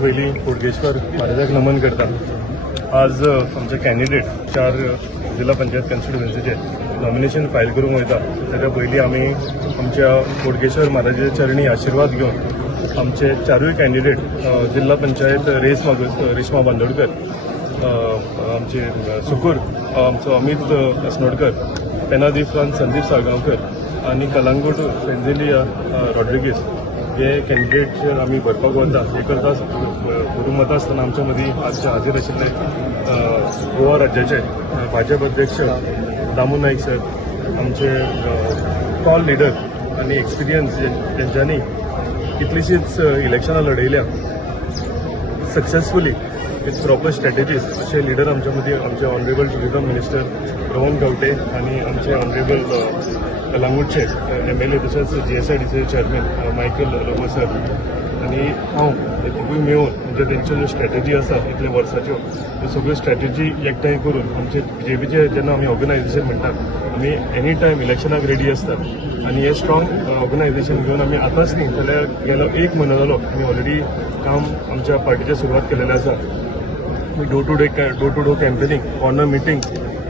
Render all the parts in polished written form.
पयलीं बोडगेश्वर महाराजाक नमन करता. आज आमचे कॅन्डिडेट 4 जिल्हा पंचायत कॉन्स्टिट्युएन्सीचे नॉमिनेशन फायल करूंक वयता. ताच्या पयलीं आमी आमच्या बोडगेश्वर महाराजाच्या चरणी आशिर्वाद घेवन आमचे 4य कॅन्डिडेट जिल्हा पंचायत रेस मागोस रेश्मा बांदोडकर, आमचे सुकूर आमचो अमित अस्नोडकर, पेनादी फ्रांस संदीप साळगांवकर आनी कलांगूट फेंझेलिया रॉड्रिगीस हे कॅन्डिडेट आमी भरपाक वता. हे करता करूंक वता आसतना आमच्या मदीं आज हाजीर आशिल्ले गोवा राज्याचे भाजप अध्यक्ष दामू नाईक सर, आमचे टॉल लिडर आनी एक्सपिरियन्स जेंच्यांनी कितलींशींच इलेक्शनां लढयल्या सक्सेसफुली विथ प्रॉपर स्ट्रॅटेजीज असे लिडर आमच्या मदीं आमचे ऑनरेबल टुरिझम मिनिस्टर प्रमोद गावटे आनी आमचे ऑनरेबल कलांगूटचे MLA तशेंच GSIDCचे चेअरमॅन मायकल लोबो सर आनी हांव हे तिगूय मेळून म्हणजे तेंच्यो ज्यो स्ट्रॅटेजी आसा इतल्या वर्साच्यो त्यो सगळ्यो स्ट्रॅटेजी एकठांय करून आमचे BJPचे जेन्ना आमी ऑर्गनायझेशन म्हणटात आमी एनी टायम इलेक्शनाक रेडी आसतात आनी हे स्ट्रॉंग ऑर्गनायझेशन घेवन आमी आतांच न्ही जाल्यार गेलो 1 म्हयनो जालो आमी ऑलरेडी काम आमच्या पार्टीचे सुरवात केलेलें आसा. Door to door campaigning, corner meeting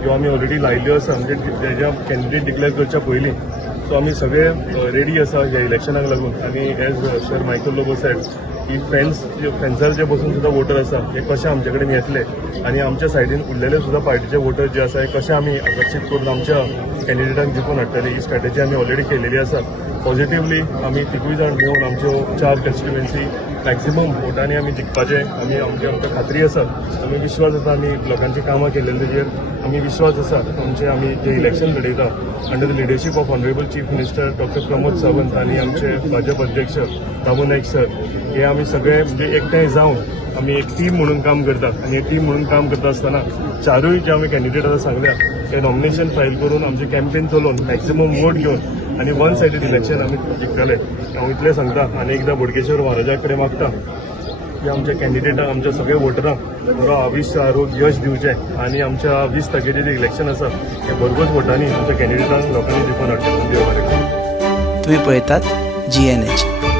ह्यो आमी ऑलरेडी लायल्यो आसा. म्हणजे तेज्या कॅन्डिडेट डिक्लेअर करच्या पयलीं सो आमी सगळे रेडी आसा ह्या इलेक्शनाक लागून. आनी as sir Michael Lobo said की फेन्सार जे बसून सुद्धा वोटर आसा हे कशे आमचे कडेन येतले आनी आमच्या सायडीन उरलेले सुद्धा पार्टीचे वोटर जे आसा हे कशे आमी आकर्शीत करून आमच्या कॅन्डिडेटांक जिखून हाडटले ही स्ट्रॅटेजी आमी ऑलरेडी केलेली आसा. पॉझिटिव्हली आमी तिगूय जाण मेळून आमच्यो 4 कॉन्स्टिट्युएन्सी मॅक्झिमम वोटांनी आमी जिखपाचे आमच्या खात्री आसा. आमी विश्वास आसा आमी लोकांची कामां केलेली तेजेर आमी विश्वास आसा. आमी जे इलेक्शन लढयता under the leadership of honourable chief minister doctor Pramod Sawant आनी आमचे भाजप अध्यक्ष दामू नाईक सर हे आमी सगळे म्हणजे एकठांय जावन आमी एक टीम म्हणून काम करतात. आनी टीम म्हणून काम करता आसतना 4य जे आमी कॅन्डिडेट आतां सांगल्या ते नॉमिनेशन फायल करून आमचे कॅम्पेन चलोवन मॅक्झिमम वोट घेवन आनी वन सायडेड इलेक्शन आमी जिखतले. हांव इतलें सांगता आनी एकदां बोडगेश्वर महाराजा कडेन मागता की आमच्या कॅन्डिडेटांक आमच्या सगळ्या वोटरांक बरो आयुश्य आरोग्य यश दिवचें आनी आमच्या 20 तारखेचें जे इलेक्शन आसा हे भरघोस वोटांनी आमच्या कॅन्डिडेटांक लोकांनी जिखून हाडचें. देव बरें करूं. तुम्ही पळयतात GNH.